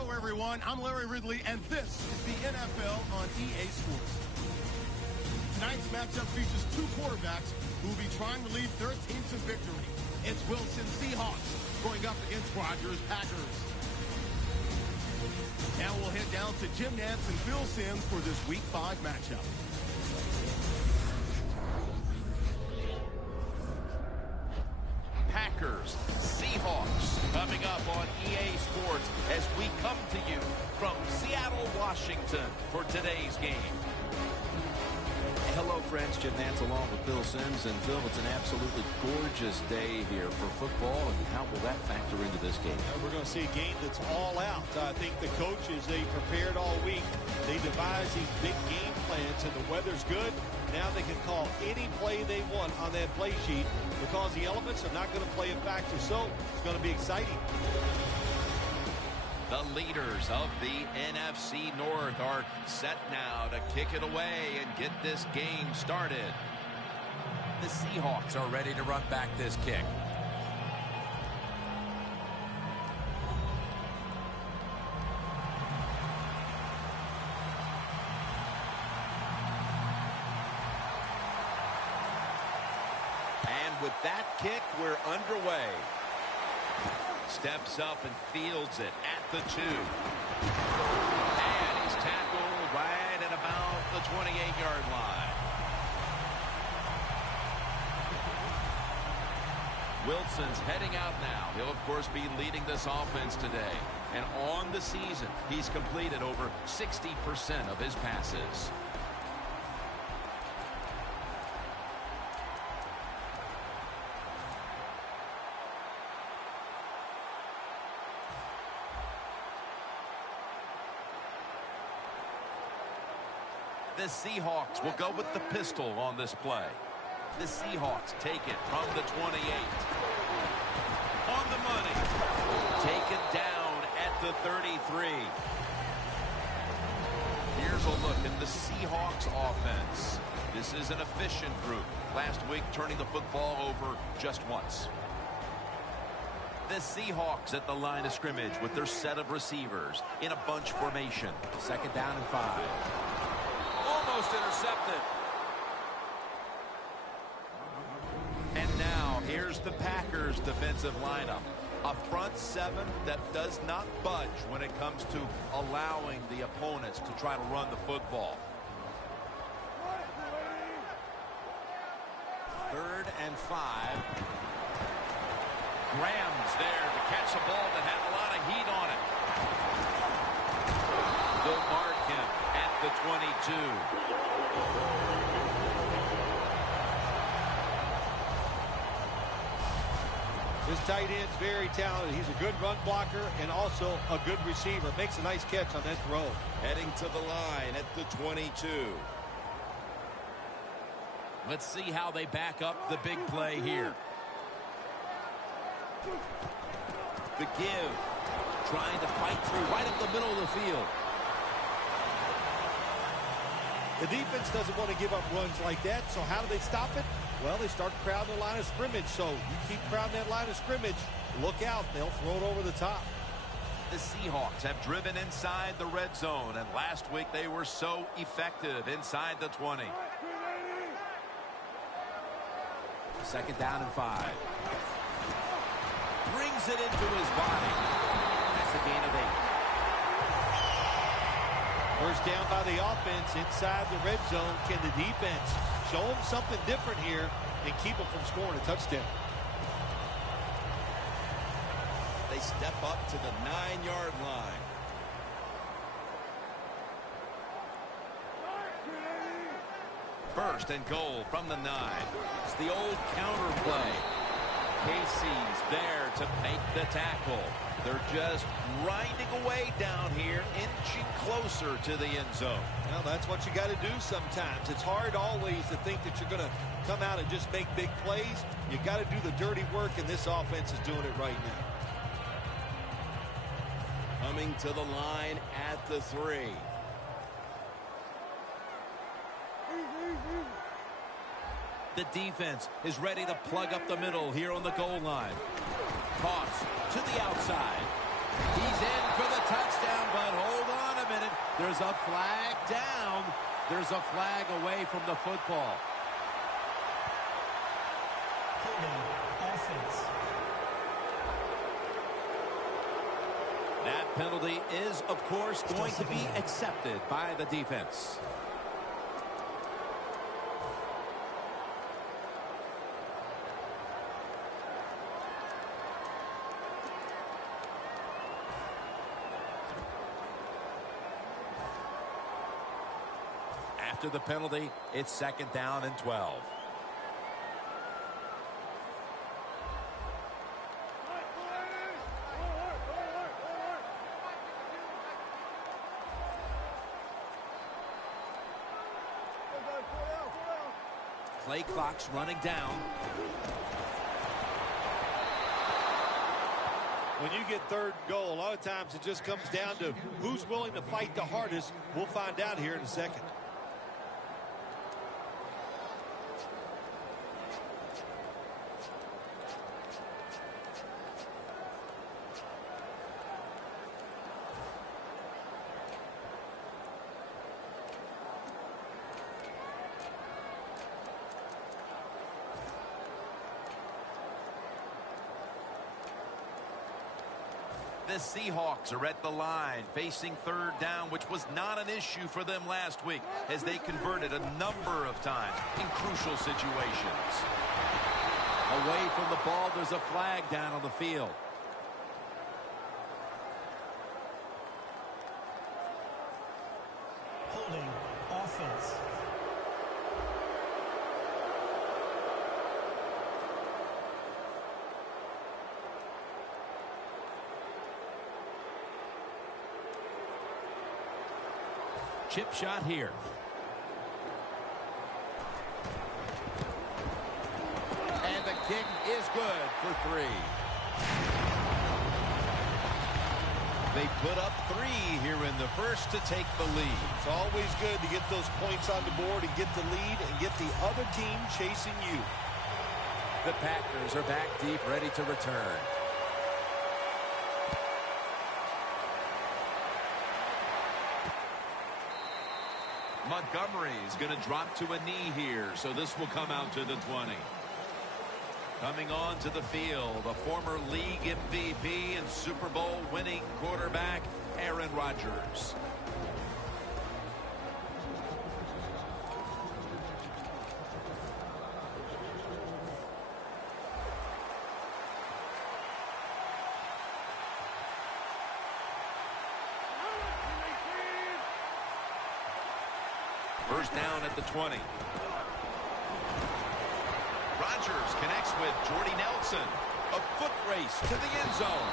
Hello, everyone. I'm Larry Ridley, and this is the NFL on EA Sports. Tonight's matchup features two quarterbacks who will be trying to lead their team to victory. It's Wilson Seahawks going up against Rodgers Packers. Now we'll head down to Jim Nantz and Phil Simms for this Week 5 matchup. Packers, Seahawks, coming up on EA Sports as we come to you from Seattle, Washington for today's game. Hello, friends. Jim Nantz along with Phil Simms. And Phil, it's an absolutely gorgeous day here for football. And how will that factor into this game? We're going to see a game that's all out. I think the coaches, they prepared all week. They devised these big game plans, and the weather's good. Now they can call any play they want on that play sheet because the elements are not going to play a factor. So it's going to be exciting. The leaders of the NFC North are set now to kick it away and get this game started. The Seahawks are ready to run back this kick. And with that kick, we're underway. Steps up and fields it at the 2. And he's tackled right at about the 28-yard line. Wilson's heading out now. He'll, of course, be leading this offense today. And on the season, he's completed over 60% of his passes. The Seahawks will go with the pistol on this play. The Seahawks take it from the 28. On the money. Taken down at the 33. Here's a look at the Seahawks offense. This is an efficient group. Last week turning the football over just once. The Seahawks at the line of scrimmage with their set of receivers in a bunch formation. 2nd down and 5. Almost intercepted. And now here's the Packers defensive lineup. A front 7 that does not budge when it comes to allowing the opponents to try to run the football. 3rd and 5. Graham's there to catch a ball that had a lot of heat on it. They'll mark him at the 22. This tight end's very talented. He's a good run blocker and also a good receiver. Makes a nice catch on that throw. Heading to the line at the 22. Let's see how they back up the big play here. The give. Trying to fight through right up the middle of the field. The defense doesn't want to give up runs like that, so how do they stop it? Well, they start crowding the line of scrimmage, so you keep crowding that line of scrimmage, look out, they'll throw it over the top. The Seahawks have driven inside the red zone, and last week they were so effective inside the 20. 2nd down and 5. Brings it into his body. That's a gain of 8. First down by the offense inside the red zone. Can the defense show them something different here and keep them from scoring a touchdown? They step up to the 9-yard line. First and goal from the 9. It's the old counter play. Casey's there to make the tackle. They're just grinding away down here, inching closer to the end zone. Well, that's what you got to do sometimes. It's hard always to think that you're going to come out and just make big plays. You got to do the dirty work, and this offense is doing it right now. Coming to the line at the 3. The defense is ready to plug up the middle here on the goal line. Toss to the outside. He's in for the touchdown, but hold on a minute. There's a flag down. There's a flag away from the football. Holding offense. That penalty is, of course, going to be accepted by the defense. After the penalty, it's 2nd down and 12. Play clock's running down. When you get 3rd and goal, a lot of times it just comes down to who's willing to fight the hardest. We'll find out here in a second. The Seahawks are at the line facing 3rd down, which was not an issue for them last week as they converted a number of times in crucial situations. Away from the ball, there's a flag down on the field. Holding offense. Chip shot here. And the kick is good for 3. They put up 3 here in the first to take the lead. It's always good to get those points on the board and get the lead and get the other team chasing you. The Packers are back deep, ready to return. Montgomery is going to drop to a knee here, so this will come out to the 20. Coming on to the field, a former league MVP and Super Bowl winning quarterback, Aaron Rodgers. First down at the 20. Rodgers connects with Jordy Nelson. A foot race to the end zone.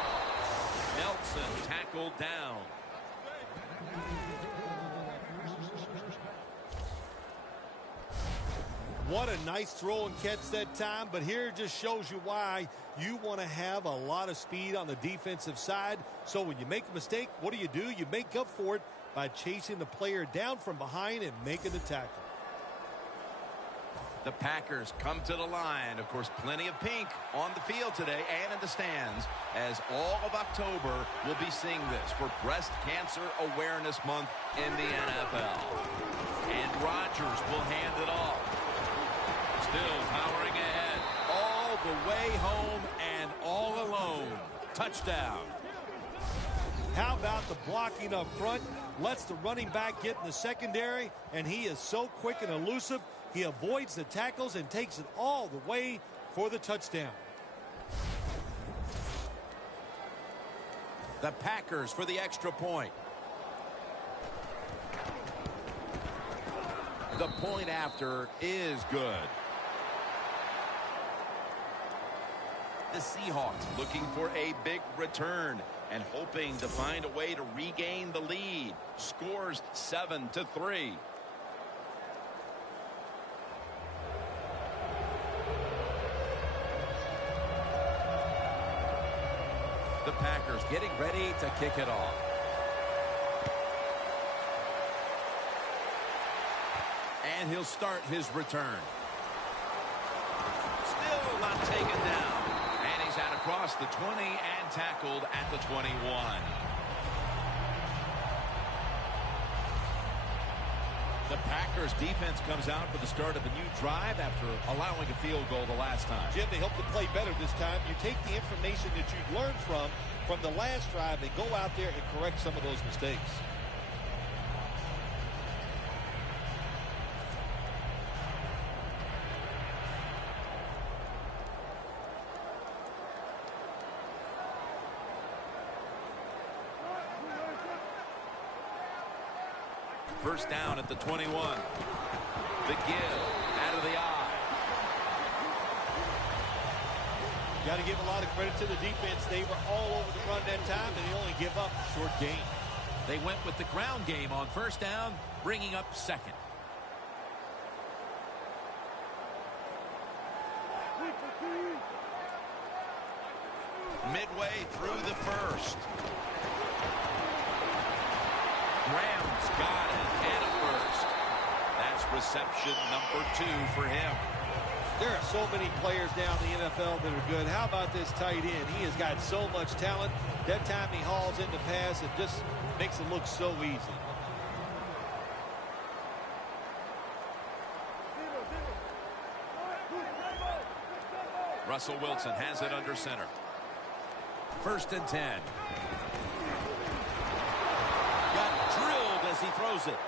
Nelson tackled down. What a nice throw and catch that time, but here it just shows you why you want to have a lot of speed on the defensive side. So when you make a mistake, what do? You make up for it by chasing the player down from behind and making the tackle. The Packers come to the line. Of course, plenty of pink on the field today and in the stands, as all of October will be seeing this for Breast Cancer Awareness Month in the NFL. And Rodgers will hand it off. Still powering ahead all the way home and all alone. Touchdown. How about the blocking up front? Lets the running back get in the secondary, and he is so quick and elusive. He avoids the tackles and takes it all the way for the touchdown. The Packers for the extra point. The point after is good. The Seahawks looking for a big return and hoping to find a way to regain the lead. Scores 7-3. The Packers getting ready to kick it off. And he'll start his return. Still not taken down. And he's out of across the 20 and tackled at the 21. The Packers defense comes out for the start of a new drive after allowing a field goal the last time. Jim, they hope to play better this time. You take the information that you've learned from the last drive and go out there and correct some of those mistakes. First down at the 21. The give out of the eye. Got to give a lot of credit to the defense. They were all over the run that time, and they only give up a short gain. They went with the ground game on first down, bringing up second. Midway through the first. Graham's got it, and a first. That's reception number 2 for him. There are so many players down in the NFL that are good. How about this tight end? He has got so much talent. That time he hauls in the pass, it just makes it look so easy. Russell Wilson has it under center. First and 10. Got drilled as he throws it.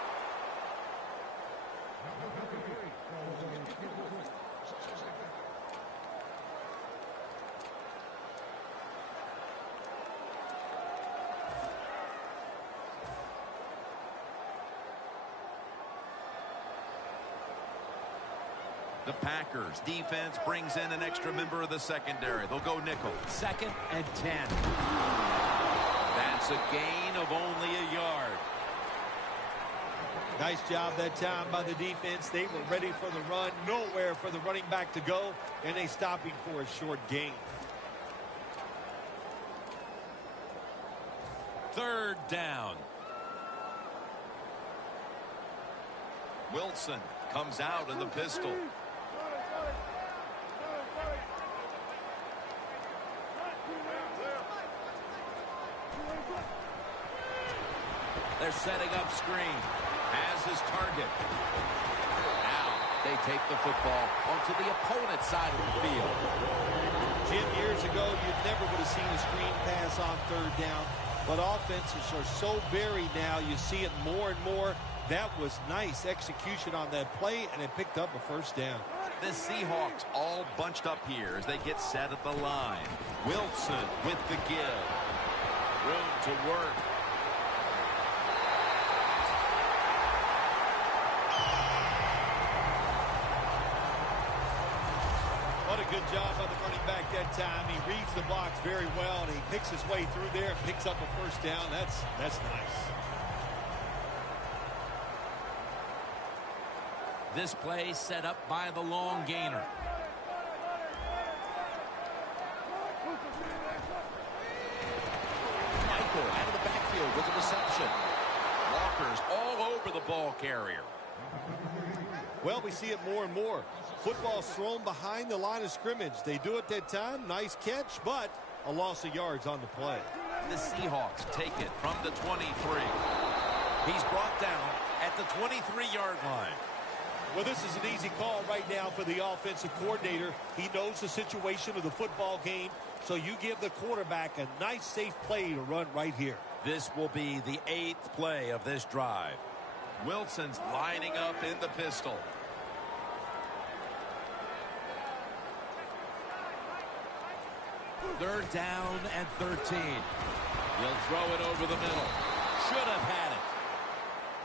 The Packers defense brings in an extra member of the secondary. They'll go nickel. Second and 10. That's a gain of only a yard. Nice job that time by the defense. They were ready for the run. Nowhere for the running back to go. And they stop him for a short gain. Third down. Wilson comes out in the pistol. They're setting up screen. Has his target. Now they take the football onto the opponent's side of the field. Jim, years ago, you never would have seen a screen pass on third down. But offenses are so varied now. You see it more and more. That was nice execution on that play, and it picked up a first down. The Seahawks all bunched up here as they get set at the line. Wilson with the give. Room to work. What a good job by the running back that time. He reads the box very well, and he picks his way through there and picks up a first down. That's nice. This play set up by the long gainer. Michael out of the backfield with a reception. Walker's all over the ball carrier. Well, we see it more and more. Football's thrown behind the line of scrimmage. They do it that time. Nice catch, but a loss of yards on the play. The Seahawks take it from the 23. He's brought down at the 23-yard line. Well, this is an easy call right now for the offensive coordinator. He knows the situation of the football game, so you give the quarterback a nice, safe play to run right here. This will be the 8th play of this drive. Wilson's lining up in the pistol. Third down and 13. He'll throw it over the middle. Should have had it.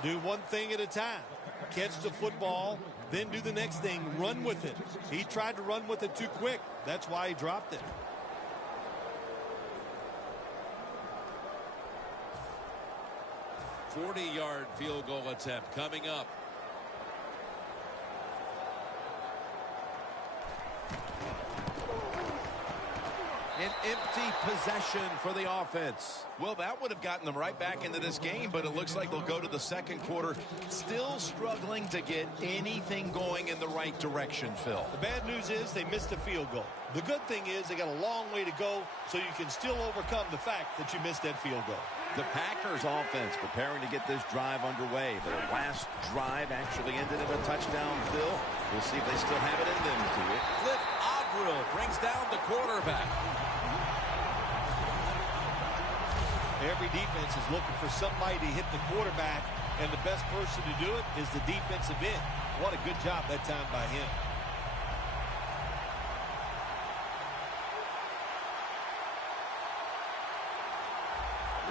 Do one thing at a time. Catch the football, then do the next thing. Run with it. He tried to run with it too quick. That's why he dropped it. A 40-yard field goal attempt coming up. An empty possession for the offense. Well, that would have gotten them right back into this game, but it looks like they'll go to the second quarter still struggling to get anything going in the right direction, Phil. The bad news is they missed a field goal. The good thing is they got a long way to go, so you can still overcome the fact that you missed that field goal. The Packers offense preparing to get this drive underway. Their last drive actually ended in a touchdown, Phil. We'll see if they still have it in them to it. Cliff Avril brings down the quarterback. Every defense is looking for somebody to hit the quarterback, and the best person to do it is the defensive end. What a good job that time by him.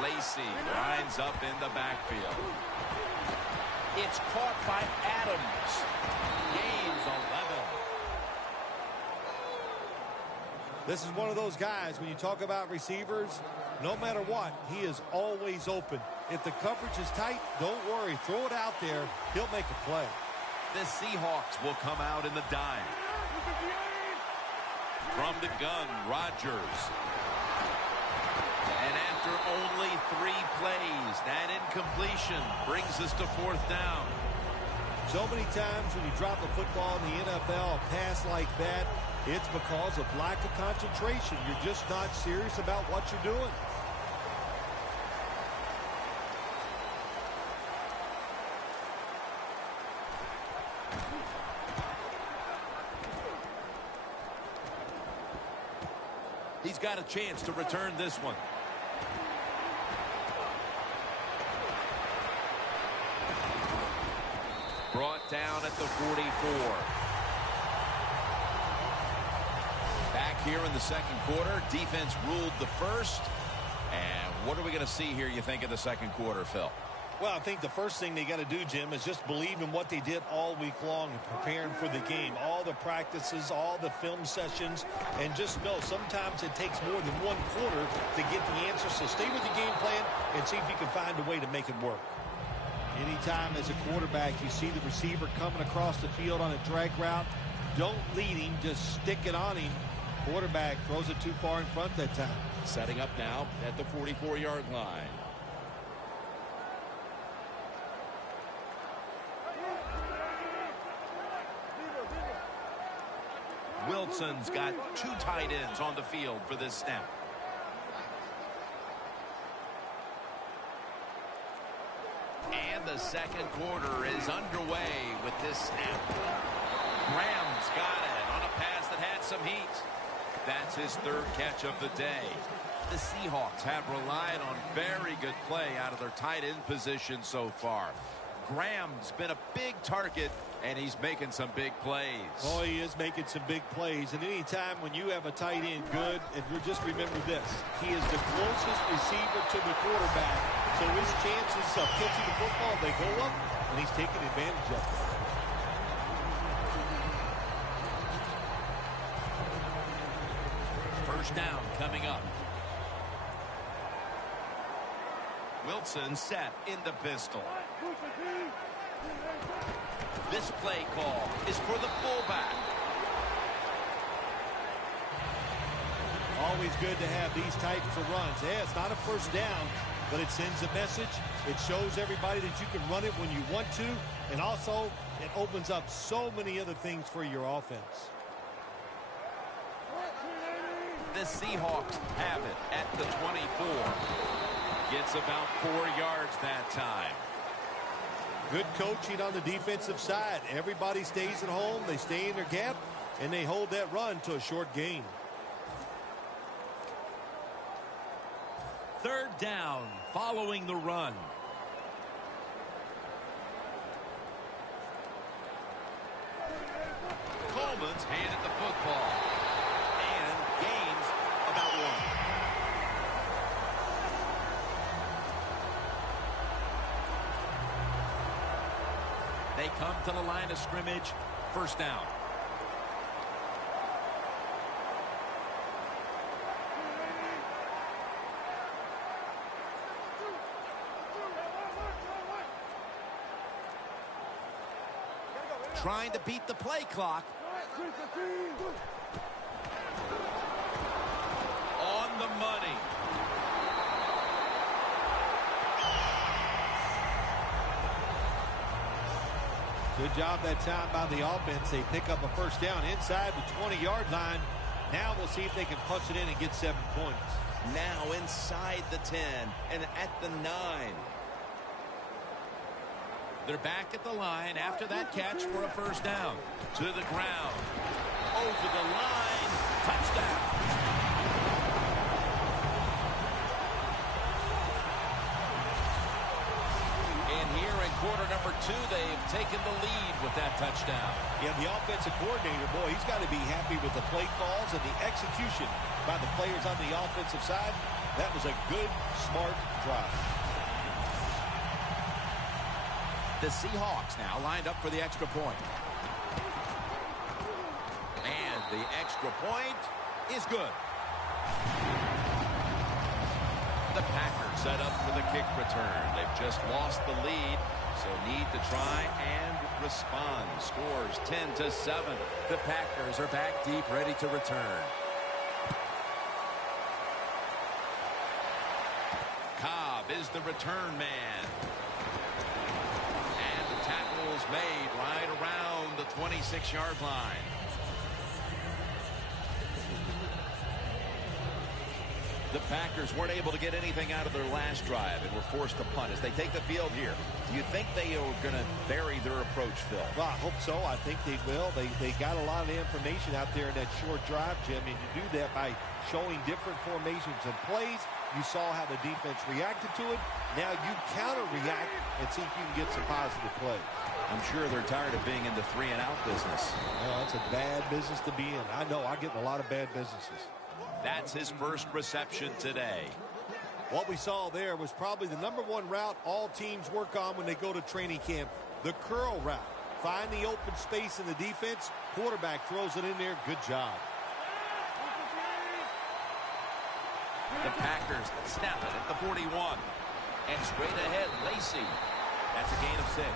Lacey lines up in the backfield. It's caught by Adams. Gains 11. This is one of those guys, when you talk about receivers, no matter what, he is always open. If the coverage is tight, don't worry. Throw it out there. He'll make a play. The Seahawks will come out in the dime. From the gun, Rodgers. And after only 3 plays, that incompletion brings us to 4th down. So many times when you drop a football in the NFL, a pass like that, it's because of lack of concentration. You're just not serious about what you're doing. He's got a chance to return this one. Brought down at the 44. Back here in the second quarter, defense ruled the first. And what are we going to see here, you think, in the second quarter, Phil? Well, I think the first thing they got to do, Jim, is just believe in what they did all week long and preparing for the game. All the practices, all the film sessions, and just know sometimes it takes more than 1 quarter to get the answer. So stay with the game plan and see if you can find a way to make it work. Anytime as a quarterback you see the receiver coming across the field on a drag route, don't lead him, just stick it on him. Quarterback throws it too far in front that time. Setting up now at the 44-yard line. Wilson's got 2 tight ends on the field for this snap. And the second quarter is underway with this snap. Graham's got it on a pass that had some heat. That's his 3rd catch of the day. The Seahawks have relied on very good play out of their tight end position so far. Graham's been a big target, and he's making some big plays. Oh, he is making some big plays. And any time when you have a tight end good, and just remember this, he is the closest receiver to the quarterback. So his chances of catching the football, they go up, and he's taking advantage of it. First down coming up. Wilson set in the pistol. This play call is for the fullback. Always good to have these types of runs. Yeah, it's not a first down, but it sends a message. It shows everybody that you can run it when you want to, and also it opens up so many other things for your offense. The Seahawks have it at the 24. Gets about 4 yards that time. Good coaching on the defensive side. Everybody stays at home. They stay in their gap, and they hold that run to a short gain. 3rd down following the run. Coleman's handed the football and gains about 1. They come to the line of scrimmage. First down. Trying to beat the play clock. the money. Good job that time by the offense. They pick up a first down inside the 20-yard line. Now we'll see if they can punch it in and get 7 points. Now inside the 10 and at the 9. They're back at the line after that catch for a first down. To the ground. Over the line. Touchdown. And here in quarter number 2, they've taken the lead with that touchdown. Yeah, the offensive coordinator, boy, he's got to be happy with the play calls and the execution by the players on the offensive side. That was a good, smart drive. The Seahawks now lined up for the extra point. And the extra point is good. The Packers set up for the kick return. They've just lost the lead, so need to try and respond. Scores 10-7. The Packers are back deep, ready to return. Cobb is the return man. And the tackle is made right around the 26-yard line. The Packers weren't able to get anything out of their last drive and were forced to punt as they take the field here. Do you think they are going to vary their approach, Phil? Well, I hope so. I think they will. They got a lot of information out there in that short drive, Jim, and you do that by showing different formations and plays. You saw how the defense reacted to it. Now you counter-react and see if you can get some positive plays. I'm sure they're tired of being in the 3-and-out business. Well, that's a bad business to be in. I know. I get in a lot of bad businesses. That's his first reception today. What we saw there was probably the #1 route all teams work on when they go to training camp. The curl route. Find the open space in the defense. Quarterback throws it in there. Good job. The Packers snap it at the 41. And straight ahead, Lacey. That's a gain of 6.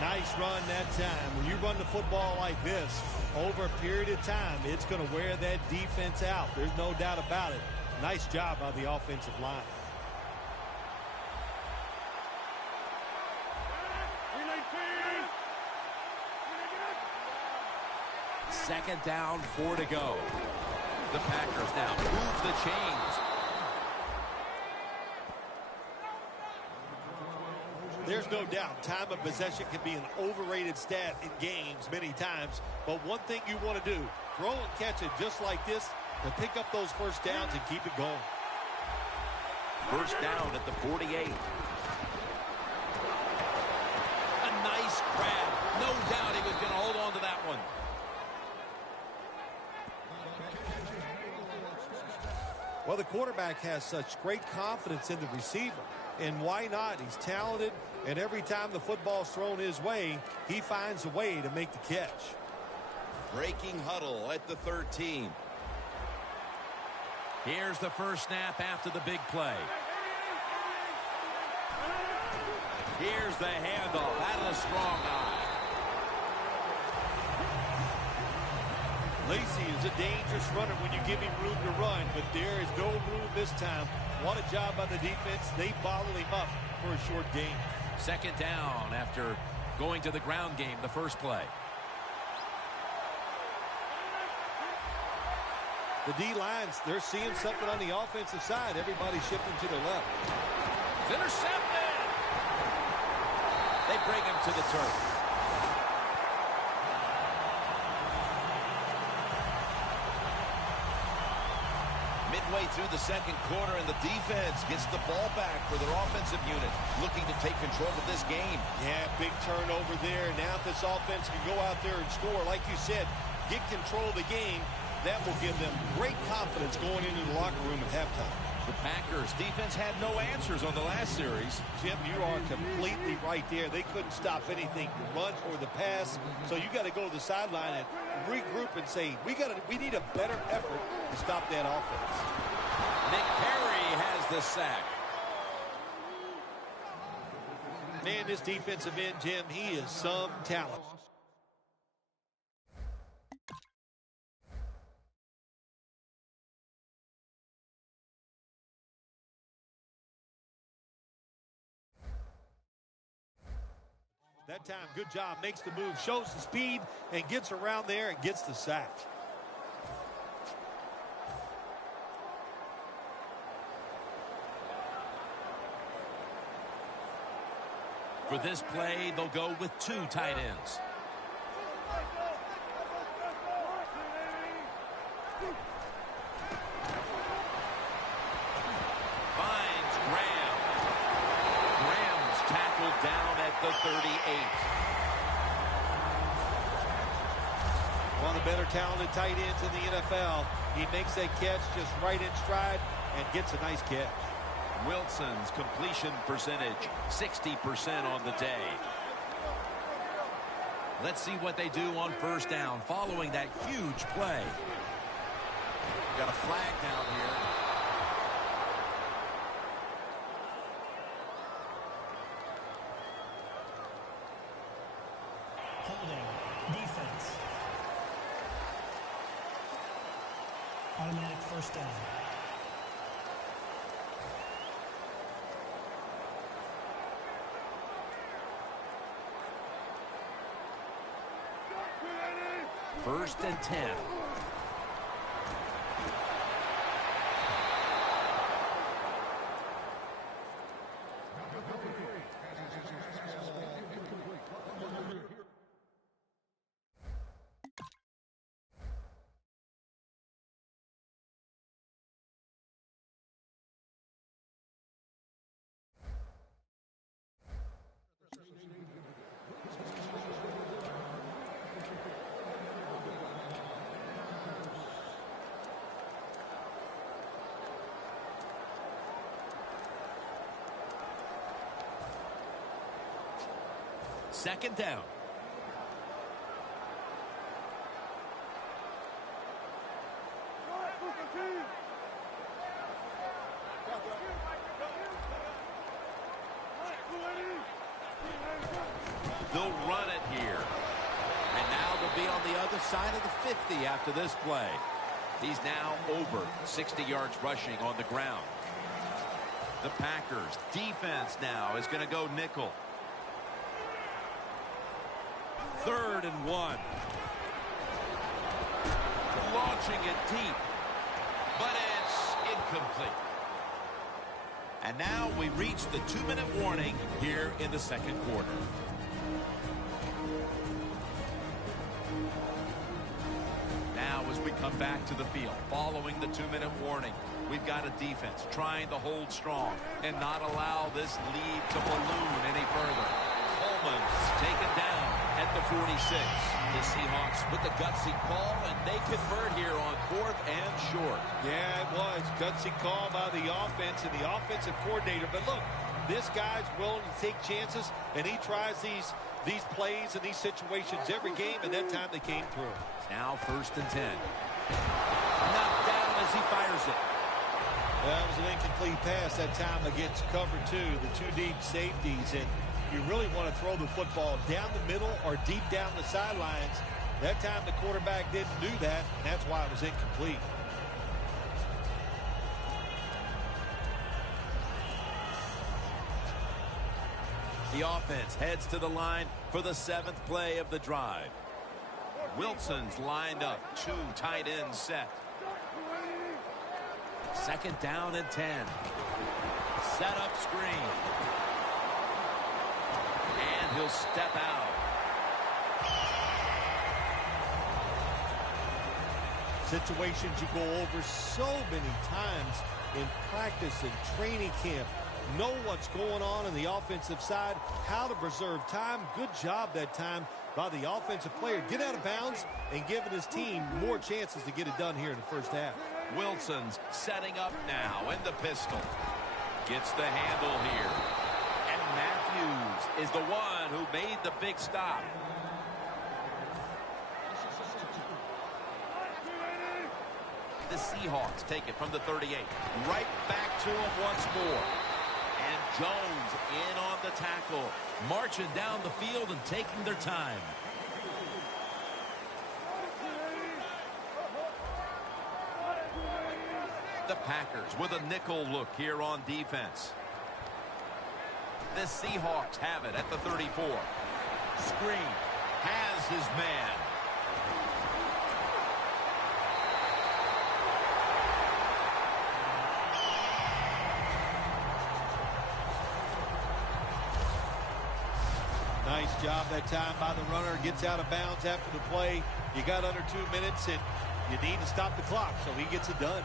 Nice run that time. When you run the football like this, over a period of time, it's going to wear that defense out. There's no doubt about it. Nice job by the offensive line. Second down, 4 to go. The Packers now move the chains. There's no doubt time of possession can be an overrated stat in games many times. But one thing you want to do, throw and catch it just like this to pick up those first downs and keep it going. First down at the 48. A nice grab. No doubt he was going to hold on to that one. Well, the quarterback has such great confidence in the receiver. And why not? He's talented, and every time the football's thrown his way, he finds a way to make the catch. Breaking huddle at the 13. Here's the first snap after the big play. Here's the handoff. That is a strong eye. Lacey is a dangerous runner when you give him room to run, but there is no room this time. What a job by the defense. They bottled him up for a short gain. Second down after going to the ground game the first play. The D-lines, they're seeing something on the offensive side. Everybody's shifting to the left. It's intercepted. They bring him to the turf. Midway through the second quarter, and the defense gets the ball back for their offensive unit, looking to take control of this game. Yeah, big turnover there. Now if this offense can go out there and score, like you said, get control of the game, that will give them great confidence going into the locker room at halftime. The Packers defense had no answers on the last series. Jim, you are completely right there. They couldn't stop anything, the run or the pass. So you got to go to the sideline and regroup and say, we need a better effort to stop that offense. Nick Perry has the sack. Man, this defensive end, Jim, he is some talent. That time, good job, makes the move, shows the speed, and gets around there and gets the sack. For this play, they'll go with 2 tight ends. Finds Graham. Graham's tackled down at the 38. One of the better talented tight ends in the NFL. He makes that catch just right in stride and gets a nice catch. Wilson's completion percentage, 60% on the day. Let's see what they do on first down following that huge play. Got a flag down here. Holding. Defense. Automatic first down. First and 10. Second down. They'll run it here. And now they'll be on the other side of the 50 after this play. He's now over 60 yards rushing on the ground. The Packers defense now is going to go nickel. 3rd and 1. Launching it deep. But it's incomplete. And now we reach the 2-minute warning here in the second quarter. Now as we come back to the field, following the 2-minute warning, we've got a defense trying to hold strong and not allow this lead to balloon any further. Coleman's taken down at the 46. The Seahawks with the gutsy call, and they convert here on 4th and short. Yeah, it was. Gutsy call by the offense and the offensive coordinator. But look, this guy's willing to take chances, and he tries these plays and these situations every game, and that time they came through. Now 1st and 10. Knocked down as he fires it. That was an incomplete pass that time against cover 2, the 2 deep safeties, and you really want to throw the football down the middle or deep down the sidelines. That time the quarterback didn't do that, and that's why it was incomplete. The offense heads to the line for the 7th play of the drive. Wilson's lined up, 2 tight ends set. 2nd down and 10. Set up screen. And he'll step out. Situations you go over so many times in practice and training camp. Know what's going on the offensive side, how to preserve time. Good job that time by the offensive player. Get out of bounds and giving his team more chances to get it done here in the first half. Wilson's setting up now in the pistol. Gets the handle here. And Matthews is the one who made the big stop. The Seahawks take it from the 38. Right back to him once more. And Jones in on the tackle. Marching down the field and taking their time. The Packers with a nickel look here on defense. The Seahawks have it at the 34. Screen. Has his man. Nice job that time by the runner. Gets out of bounds after the play. You got under 2 minutes, and you need to stop the clock, so he gets it done.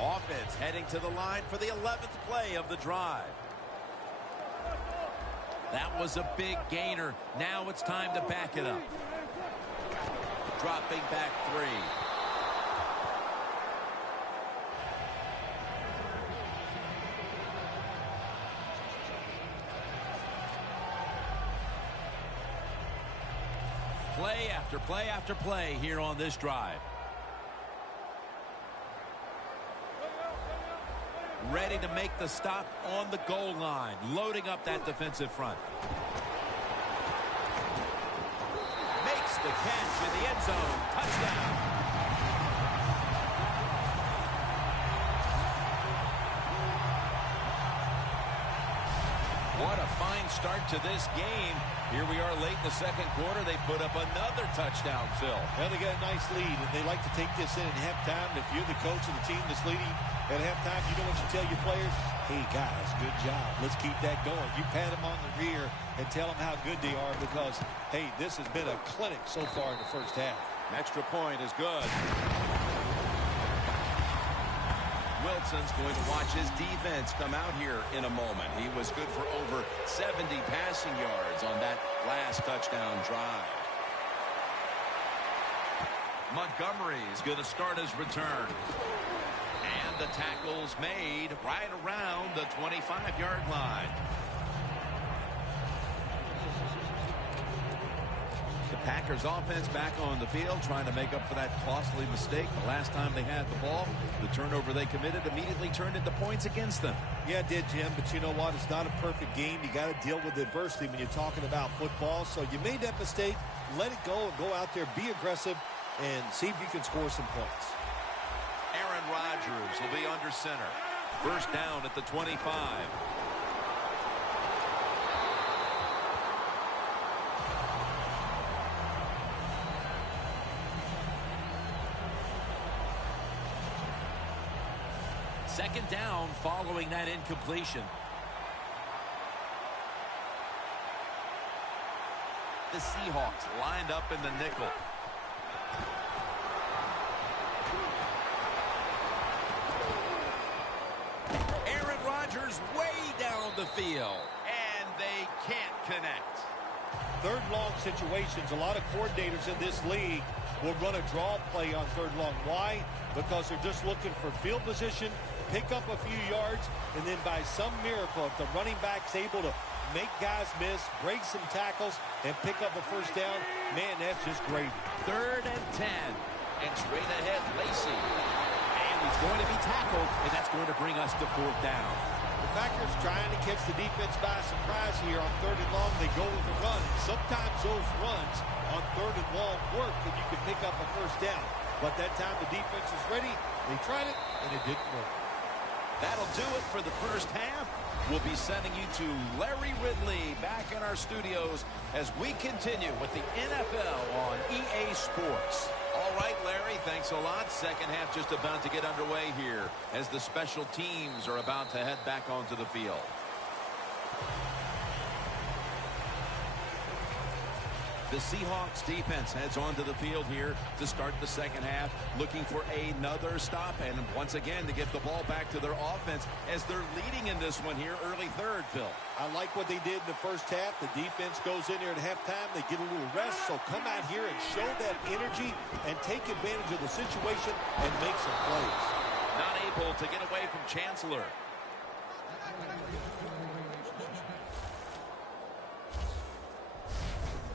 Offense heading to the line for the 11th play of the drive. That was a big gainer. Now it's time to back it up. Dropping back 3. Play after play after play here on this drive. Ready to make the stop on the goal line. Loading up that defensive front. Makes the catch in the end zone. Touchdown. What a fine start to this game. Here we are late in the second quarter. They put up another touchdown, Phil. Well, they got a nice lead, and they like to take this in at halftime. If you're the coach of the team that's leading at halftime, you know what you tell your players? Hey, guys, good job. Let's keep that going. You pat them on the rear and tell them how good they are because, hey, this has been a clinic so far in the first half. Extra point is good. Wilson's going to watch his defense come out here in a moment. He was good for over 70 passing yards on that last touchdown drive. Montgomery is going to start his return. And the tackle's made right around the 25-yard line. The Packers offense back on the field trying to make up for that costly mistake. The last time they had the ball, the turnover they committed immediately turned into points against them. Yeah, it did, Jim, but you know what? It's not a perfect game. You got to deal with adversity when you're talking about football. So you made that mistake. Let it go and go out there, be aggressive, and see if you can score some points. Aaron Rodgers will be under center. First down at the 25. Second down following that incompletion. The Seahawks lined up in the nickel. Aaron Rodgers way down the field, and they can't connect. Third long situations, a lot of coordinators in this league will run a draw play on third long. Why? Because they're just looking for field position, pick up a few yards, and then by some miracle, if the running back's able to make guys miss, break some tackles, and pick up a first down, man, that's just gravy. 3rd and 10. And straight ahead, Lacey. And he's going to be tackled, and that's going to bring us to 4th down. The Packers trying to catch the defense by surprise here on 3rd and long. They go with the run. Sometimes those runs on 3rd and long work, and you can pick up a first down. But that time the defense is ready. They tried it, and it didn't work. That'll do it for the first half. We'll be sending you to Larry Ridley back in our studios as we continue with the NFL on EA Sports. All right, Larry, thanks a lot. Second half just about to get underway here as the special teams are about to head back onto the field. The Seahawks defense heads onto the field here to start the second half, looking for another stop and once again to get the ball back to their offense as they're leading in this one here early 3rd, Phil. I like what they did in the first half. The defense goes in there at halftime. They get a little rest, so come out here and show that energy and take advantage of the situation and make some plays. Not able to get away from Chancellor.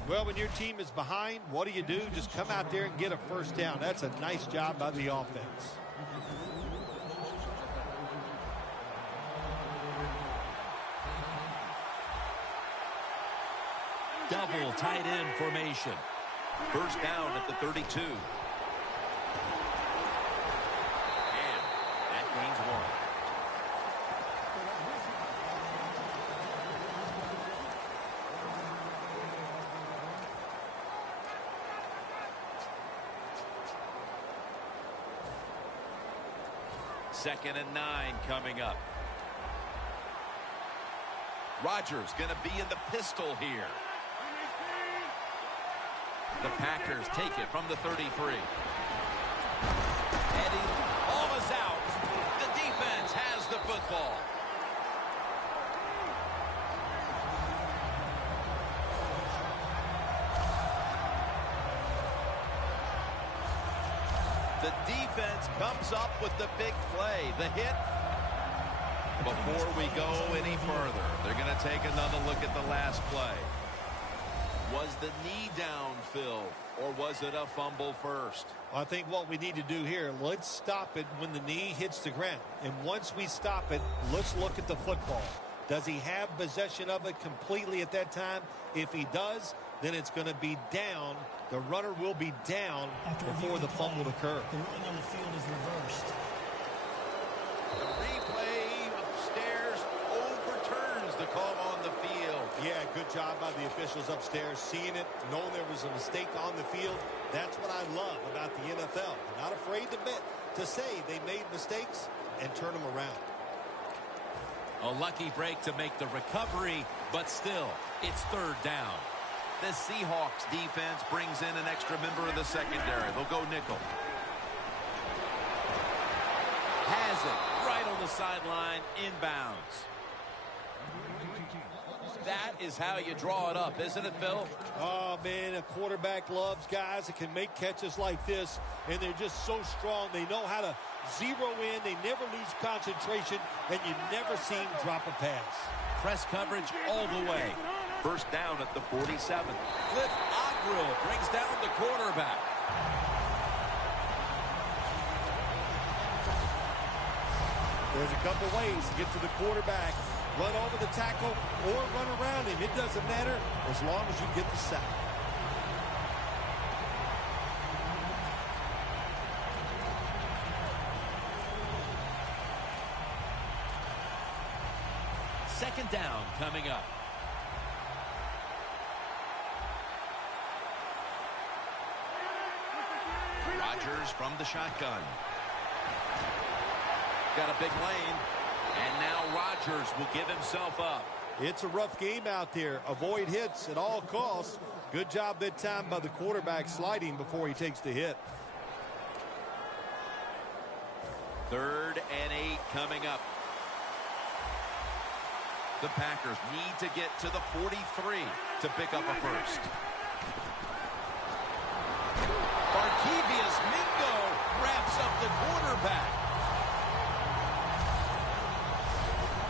Well, when your team is behind, what do? Just come out there and get a first down. That's a nice job by the offense. Double tight end formation. First down at the 32. And that gains 1. Second and 9 coming up. Rodgers going to be in the pistol here. The Packers take it from the 33. Eddie, ball is out. The defense has the football. The defense comes up with the big play. The hit. Before we go any further, they're going to take another look at the last play. Was the knee down, Phil, or was it a fumble first? I think what we need to do here, let's stop it when the knee hits the ground. And once we stop it, let's look at the football. Does he have possession of it completely at that time? If he does, then it's going to be down. The runner will be down before the fumble occur. The ruling on the field is reversed. The replay upstairs overturns the call on the field. Yeah, good job by the officials upstairs, seeing it, knowing there was a mistake on the field. That's what I love about the NFL. They're not afraid to say they made mistakes and turn them around. A lucky break to make the recovery, but still, it's third down. The Seahawks defense brings in an extra member of the secondary. They'll go nickel. Has it right on the sideline, inbounds. That is how you draw it up, isn't it, Phil? Oh, man, a quarterback loves guys that can make catches like this, and they're just so strong. They know how to zero in. They never lose concentration, and you never see them drop a pass. Press coverage all the way. First down at the 47. Cliff Agrill brings down the quarterback. There's a couple ways to get to the quarterback. Run over the tackle or run around him. It doesn't matter as long as you get the sack. Second down coming up. Rodgers from the shotgun. Got a big lane. And now Rodgers will give himself up. It's a rough game out there. Avoid hits at all costs. Good job that time by the quarterback sliding before he takes the hit. Third and 8 coming up. The Packers need to get to the 43 to pick up a first. Barkevius Mingo wraps up the quarterback.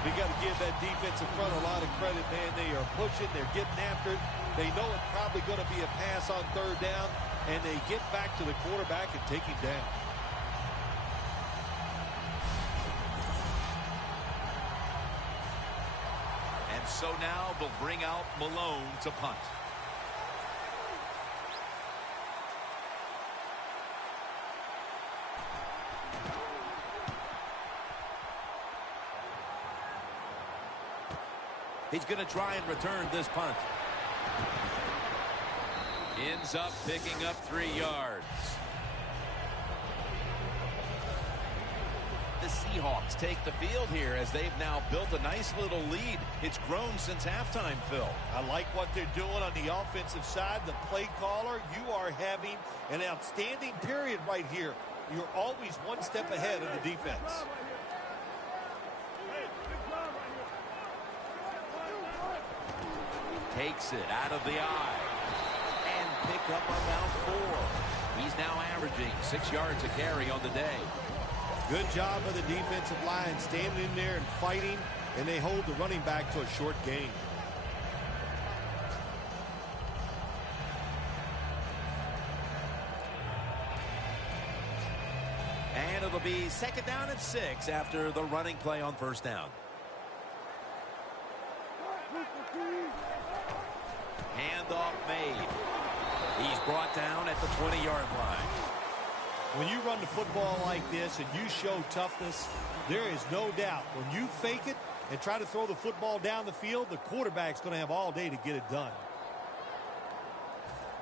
We got to give that defensive front a lot of credit, man. They are pushing. They're getting after it. They know it's probably going to be a pass on third down, and they get back to the quarterback and take him down. And so now they'll bring out Malone to punt. He's going to try and return this punt. Ends up picking up 3 yards. The Seahawks take the field here as they've now built a nice little lead. It's grown since halftime, Phil. I like what they're doing on the offensive side. The play caller, you are having an outstanding period right here. You're always one step ahead of the defense. Takes it out of the eye. And pick up about 4. He's now averaging 6 yards a carry on the day. Good job of the defensive line standing in there and fighting, and they hold the running back to a short gain. And it'll be 2nd down and 6 after the running play on 1st down. Handoff made. He's brought down at the 20-yard line. When you run the football like this and you show toughness, there is no doubt when you fake it and try to throw the football down the field, the quarterback's going to have all day to get it done.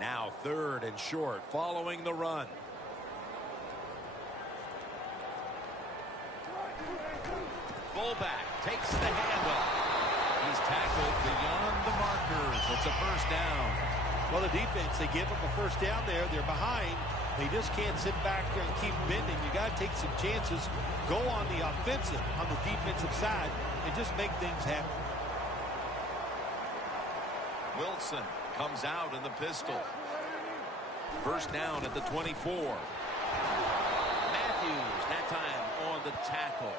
Now 3rd and short following the run. Fullback takes the handoff. He's tackled beyond the markers. It's a 1st down. Well, the defense, they give them a 1st down there. They're behind. They just can't sit back there and keep bending. You got to take some chances. Go on the offensive, on the defensive side, and just make things happen. Wilson comes out in the pistol. 1st down at the 24. Matthews, that time on the tackle.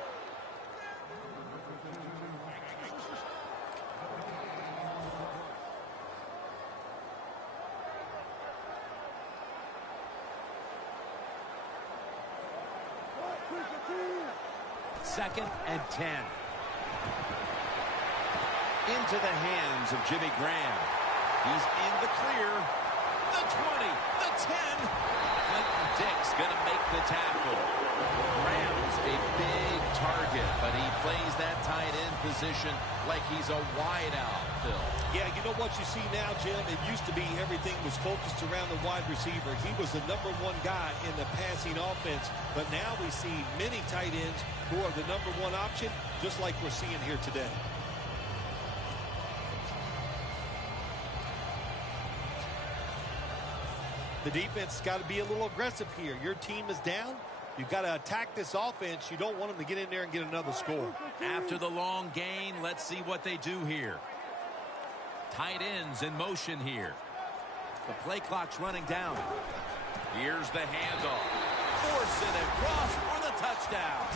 Second and 10. Into the hands of Jimmy Graham. He's in the clear. The 20, the 10. Clinton Dix going to make the tackle. Graham's a big target, but he plays that tight end position like he's a wideout, Phil. Yeah, you know what you see now, Jim? It used to be everything was focused around the wide receiver. He was the #1 guy in the passing offense, but now we see many tight ends who are the #1 option, just like we're seeing here today. The defense has got to be a little aggressive here. Your team is down. You've got to attack this offense. You don't want them to get in there and get another score. After the long gain, let's see what they do here. Tight ends in motion here. The play clock's running down. Here's the handoff. Force it across for the touchdown.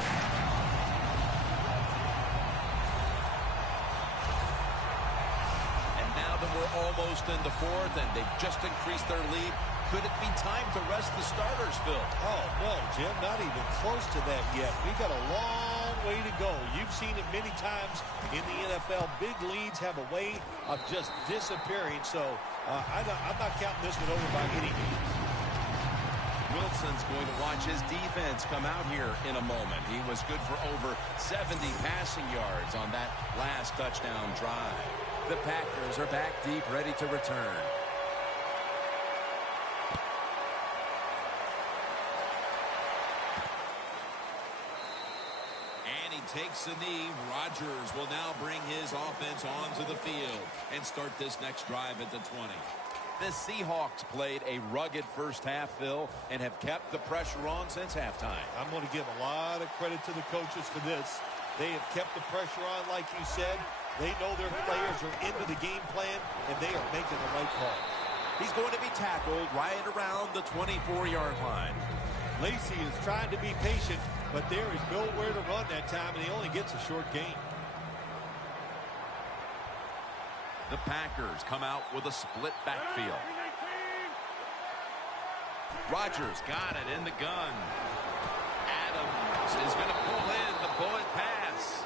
And now that we're almost in the 4th and they've just increased their lead, could it be time to rest the starters, Phil? Oh, no, Jim, not even close to that yet. We've got a long way to go. You've seen it many times in the NFL. Big leads have a way of just disappearing, so I'm not counting this one over by any means. Wilson's going to watch his defense come out here in a moment. He was good for over 70 passing yards on that last touchdown drive. The Packers are back deep, ready to return. Takes a knee. Rodgers will now bring his offense onto the field and start this next drive at the 20. The Seahawks played a rugged first half, Phil, and have kept the pressure on since halftime. I'm going to give a lot of credit to the coaches for this. They have kept the pressure on, like you said. They know their players are into the game plan, and they are making the right call. He's going to be tackled right around the 24-yard line. Lacey is trying to be patient, but there is nowhere to run that time, and he only gets a short gain. The Packers come out with a split backfield. Rodgers got it in the gun. Adams is going to pull in the bullet pass.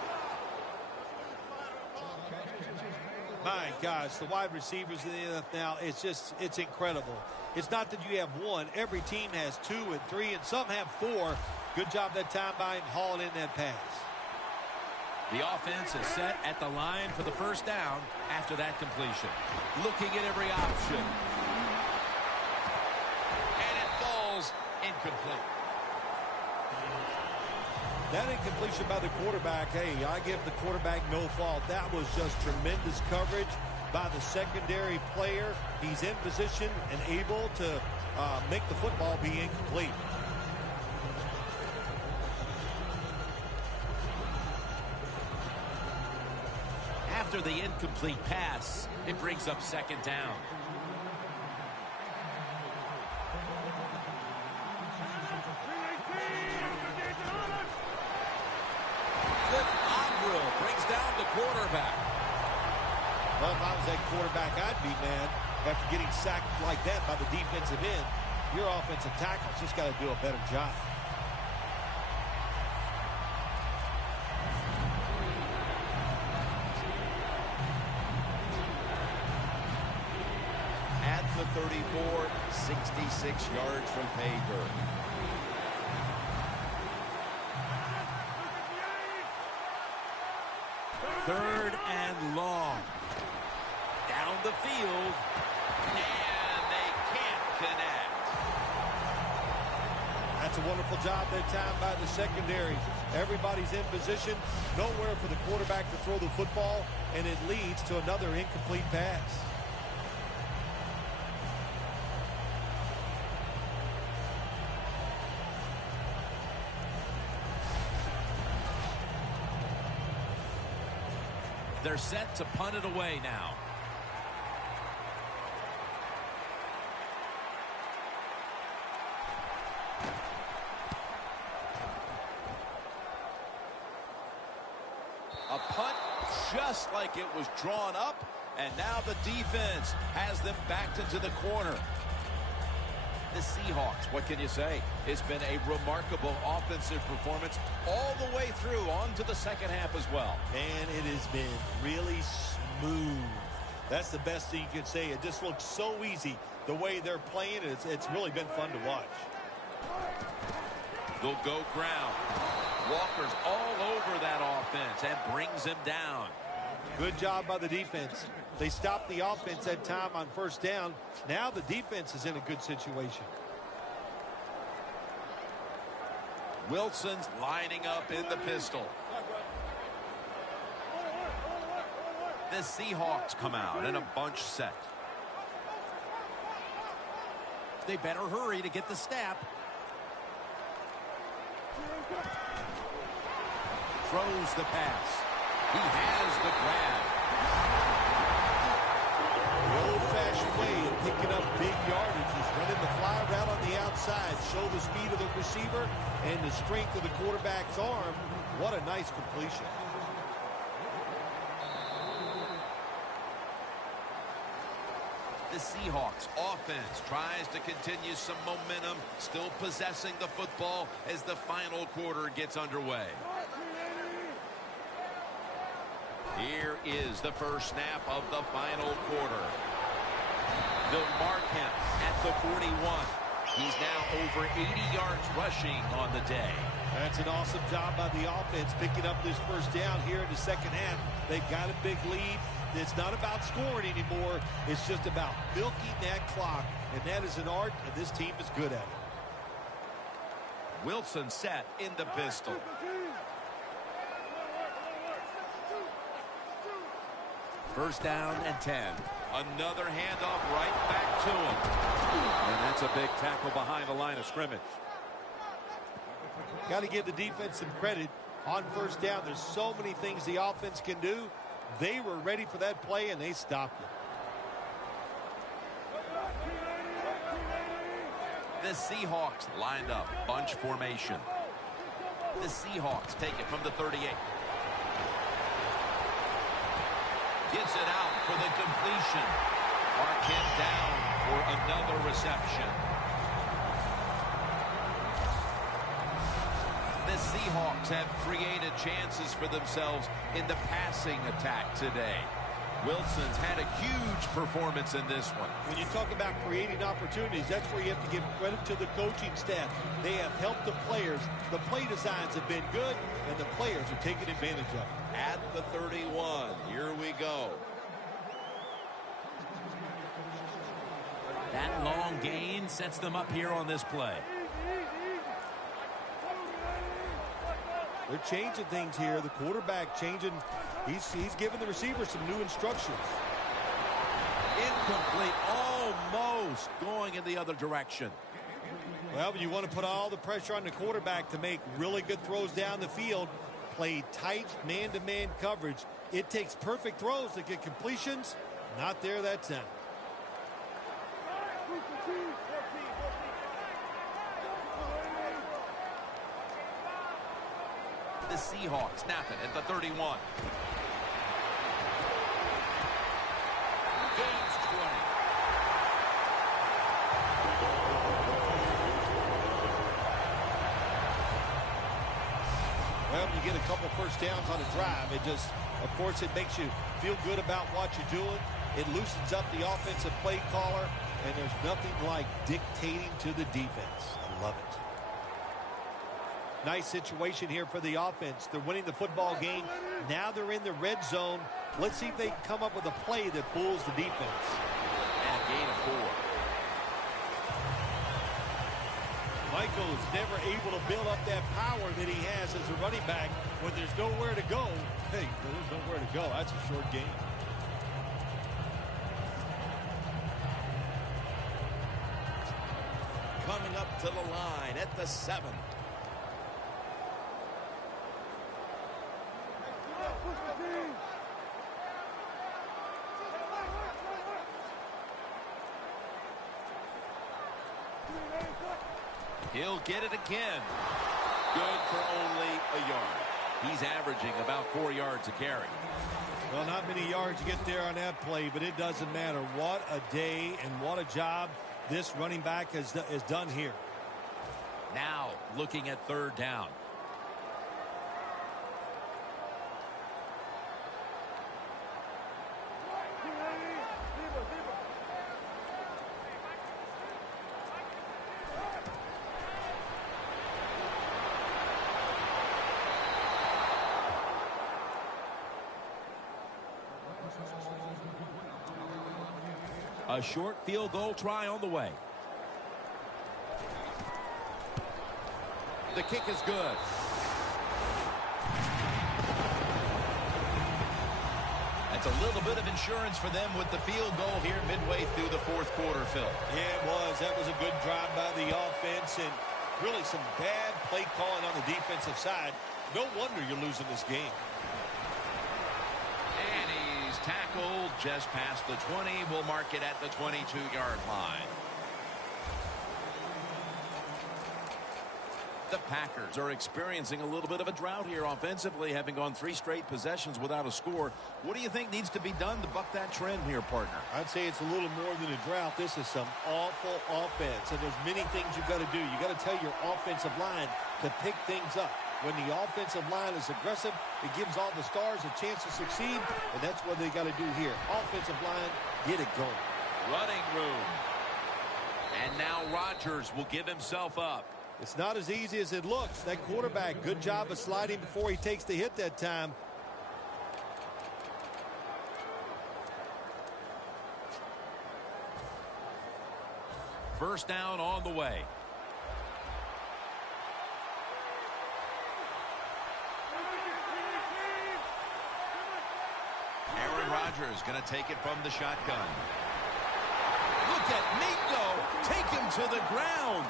My gosh, the wide receivers in the NFL, it's incredible. It's not that you have one. Every team has 2 and 3, and some have 4. Good job that time by him hauling in that pass. The offense is set at the line for the 1st down after that completion. Looking at every option. And it falls incomplete. That incompletion by the quarterback, hey, I give the quarterback no fault. That was just tremendous coverage by the secondary player. He's in position and able to make the football be incomplete. After the incomplete pass, it brings up 2nd down. Brings down the quarterback. Well, if I was that quarterback, I'd be mad after getting sacked like that by the defensive end. Your offensive tackle's just got to do a better job. 66 yards from pay dirt. Third and long. Down the field. And they can't connect. That's a wonderful job that time by the secondary. Everybody's in position. Nowhere for the quarterback to throw the football, and it leads to another incomplete pass. They're set to punt it away now. A punt just like it was drawn up, and now the defense has them backed into the corner. The Seahawks, what can you say? It's been a remarkable offensive performance all the way through on to the second half as well. And it has been really smooth. That's the best thing you can say. It just looks so easy the way they're playing. It's really been fun to watch. They'll go ground. Walker's all over that offense and brings him down. Good job by the defense. They stopped the offense that time on first down. Now the defense is in a good situation. Wilson's lining up in the pistol. The Seahawks come out in a bunch set. They better hurry to get the snap. Throws the pass. He has the grab. The old-fashioned way of picking up big yardage is running the fly route on the outside. Show the speed of the receiver and the strength of the quarterback's arm. What a nice completion. The Seahawks offense tries to continue some momentum, still possessing the football as the final quarter gets underway. Here is the first snap of the final quarter. They'll mark him at the 41. He's now over 80 yards rushing on the day. That's an awesome job by the offense picking up this first down here in the second half. They've got a big lead. It's not about scoring anymore. It's just about milking that clock, and that is an art, and this team is good at it. Wilson set in the pistol. First down and 10. Another handoff right back to him. And that's a big tackle behind the line of scrimmage. Got to give the defense some credit. On first down, there's so many things the offense can do. They were ready for that play, and they stopped it. The Seahawks lined up, bunch formation. The Seahawks take it from the 38. Gets it out for the completion. Mark him down for another reception. The Seahawks have created chances for themselves in the passing attack today. Wilson's had a huge performance in this one. When you talk about creating opportunities, that's where you have to give credit to the coaching staff. They have helped the players. The play designs have been good, and the players are taking advantage of it. At the 31, here we go. That long gain sets them up here on this play. They're changing things here. The quarterback changing. He's giving the receiver some new instructions. Incomplete, almost going in the other direction. Well, you want to put all the pressure on the quarterback to make really good throws down the field. Play tight man-to-man coverage. It takes perfect throws to get completions. Not there that time. The Seahawks snap it at the 31. Gains 20. Well, you get a couple first downs on a drive. It just, of course, it makes you feel good about what you're doing. It loosens up the offensive play caller. And there's nothing like dictating to the defense. I love it. Nice situation here for the offense. They're winning the football game. Now they're in the red zone. Let's see if they can come up with a play that fools the defense. And a gain of 4. Michael is never able to build up that power that he has as a running back when there's nowhere to go. Hey, there's nowhere to go. That's a short game. Coming up to the line at the 7. He'll get it again. Good for only a yard. He's averaging about 4 yards a carry. Well, not many yards to get there on that play, but it doesn't matter. What a day and what a job this running back has done here. Now looking at 3rd down. A short field goal try on the way. The kick is good. That's a little bit of insurance for them with the field goal here midway through the 4th quarter, Phil. Yeah, it was. That was a good drive by the offense and really some bad play calling on the defensive side. No wonder you're losing this game. Tackled just past the 20. We'll mark it at the 22-yard line. The Packers are experiencing a little bit of a drought here offensively, having gone 3 straight possessions without a score. What do you think needs to be done to buck that trend here, partner? I'd say it's a little more than a drought. This is some awful offense, and there's many things you've got to do. You got to tell your offensive line to pick things up. When the offensive line is aggressive, it gives all the stars a chance to succeed, and that's what they got to do here. Offensive line, get it going. Running room. And now Rodgers will give himself up. It's not as easy as it looks. That quarterback, good job of sliding before he takes the hit that time. First down on the way. Rodgers going to take it from the shotgun. Look at Nico take him to the ground.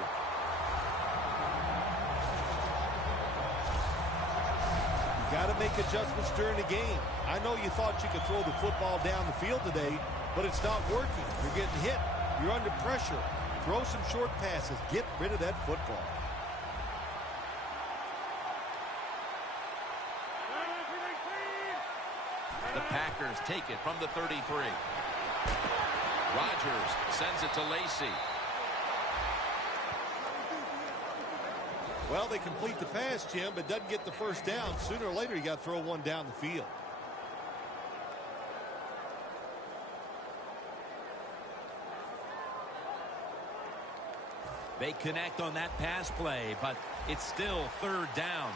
You got to make adjustments during the game. I know you thought you could throw the football down the field today, but it's not working. You're getting hit. You're under pressure. Throw some short passes. Get rid of that football. The Packers take it from the 33. Rodgers sends it to Lacy. Well, they complete the pass, Jim, but doesn't get the first down. Sooner or later, you got to throw one down the field. They connect on that pass play, but it's still 3rd down.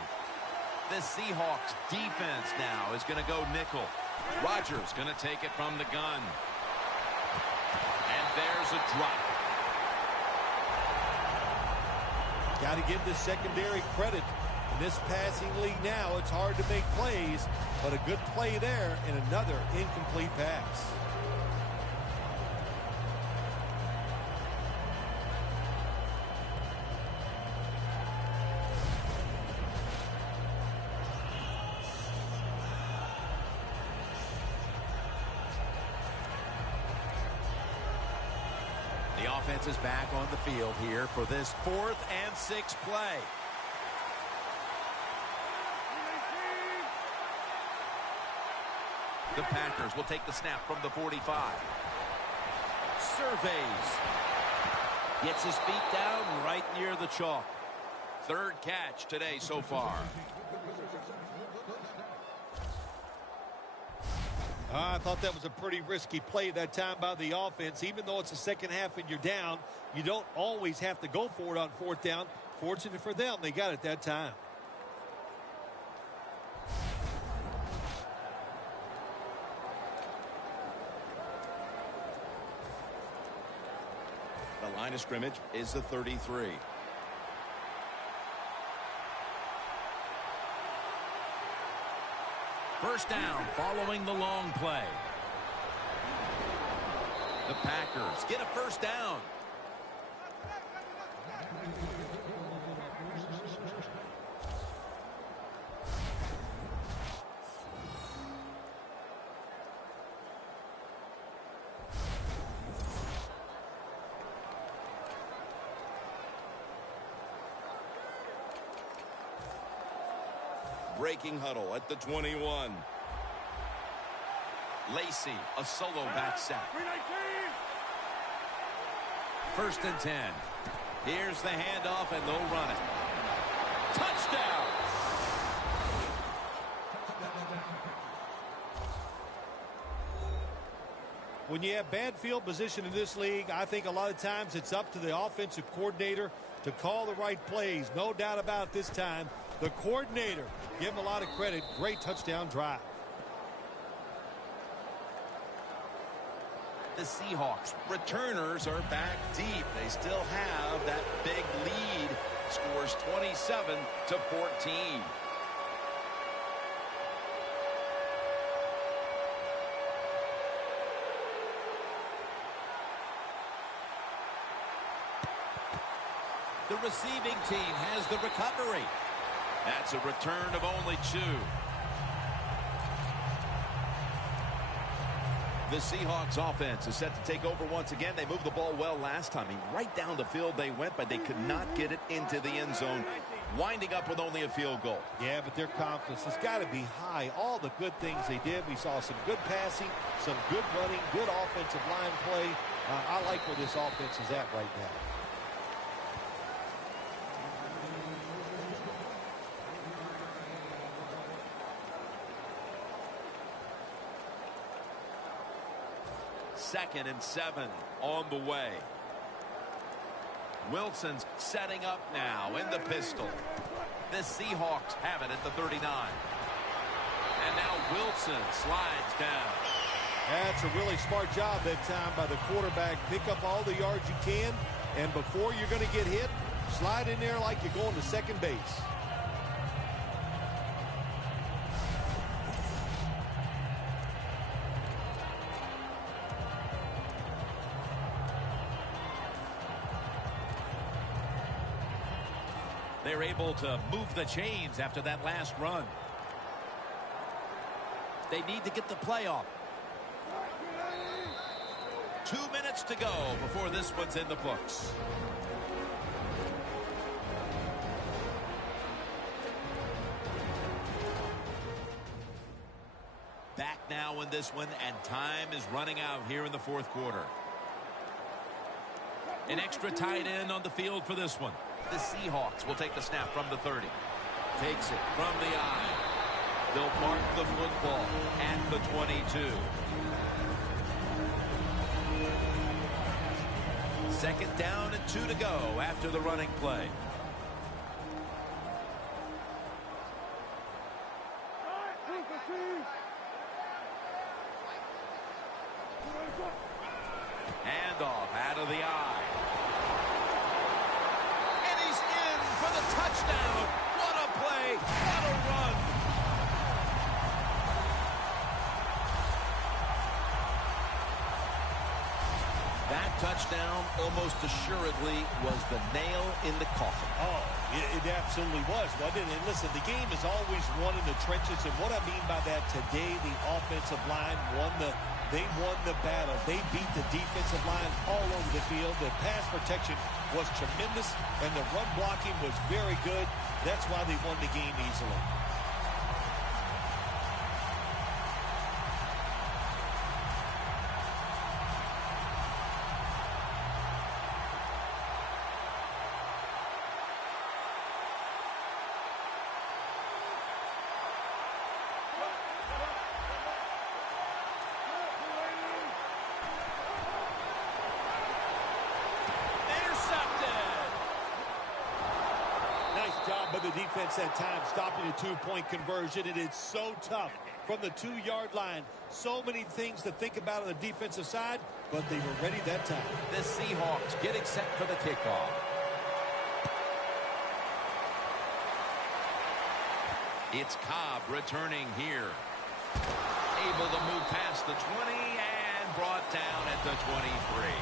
The Seahawks defense now is going to go nickel. Rodgers going to take it from the gun. And there's a drop. Got to give the secondary credit. In this passing league now, it's hard to make plays, but a good play there and another incomplete pass. The offense is back on the field here for this 4th and 6 play. The Packers will take the snap from the 45. Surveys. Gets his feet down right near the chalk. 3rd catch today so far. I thought that was a pretty risky play that time by the offense. Even though it's the second half and you're down, you don't always have to go for it on fourth down. Fortunate for them, they got it that time. The line of scrimmage is the 33. First down following the long play. The Packers get a first down. Breaking huddle at the 21. Lacey, a solo back sack. First and 10. Here's the handoff, and they'll run it. Touchdown! When you have bad field position in this league, I think a lot of times it's up to the offensive coordinator to call the right plays. No doubt about it this time. The coordinator, give him a lot of credit. Great touchdown drive. The Seahawks. Returners are back deep. They still have that big lead. Scores 27-14. The receiving team has the recovery. That's a return of only 2. The Seahawks offense is set to take over once again. They moved the ball well last time. Right down the field they went, but they could not get it into the end zone, winding up with only a field goal. Yeah, but their confidence has got to be high. All the good things they did. We saw some good passing, some good running, good offensive line play. I like where this offense is at right now. Second and 7 on the way. Wilson's setting up now in the pistol. The Seahawks have it at the 39. And now Wilson slides down. That's a really smart job that time by the quarterback. Pick up all the yards you can, and before you're going to get hit, slide in there like you're going to second base. They're able to move the chains after that last run. They need to get the play off. 2 minutes to go before this one's in the books. Back now in this one, and time is running out here in the fourth quarter. An extra tight end on the field for this one. The Seahawks will take the snap from the 30. Takes it from the eye. They'll mark the football at the 22. Second down and 2 to go after the running play. Handoff out of the eye. And he's in for the touchdown. What a play. What a run. That touchdown almost assuredly was the nail in the coffin. Oh, it absolutely was, wasn't it? And listen, the game is always won in the trenches, and what I mean by that today, the offensive line won the battle. They beat the defensive line all over the field. The pass protection was tremendous, and the run blocking was very good. That's why they won the game easily. the defense that time, stopping a two-point conversion. It is so tough from the 2-yard line. So many things to think about on the defensive side, but they were ready that time. The Seahawks getting set for the kickoff. It's Cobb returning here. Able to move past the 20 and brought down at the 23.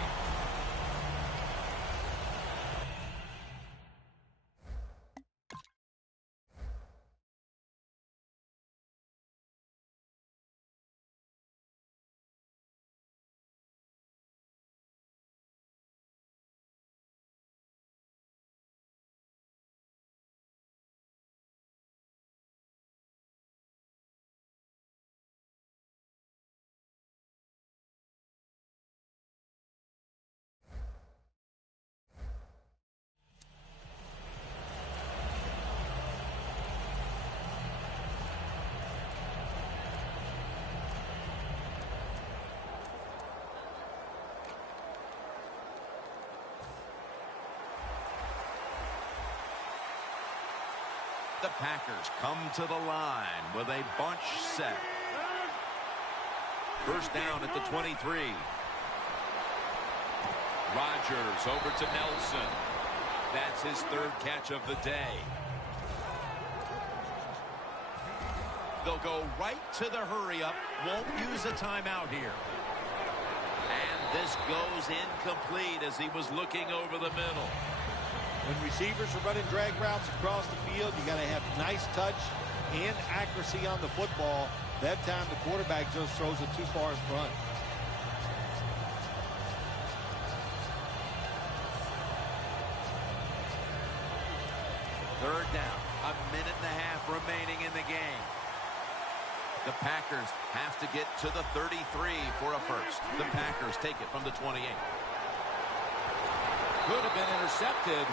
The Packers come to the line with a bunch set. First down at the 23. Rodgers over to Nelson. That's his third catch of the day. They'll go right to the hurry-up. Won't use a timeout here. And this goes incomplete as he was looking over the middle. When receivers are running drag routes across the field, you got to have nice touch and accuracy on the football. That time the quarterback just throws it too far in front. Third down, a minute and a half remaining in the game. The Packers have to get to the 33 for a first. The Packers take it from the 28. Could have been intercepted.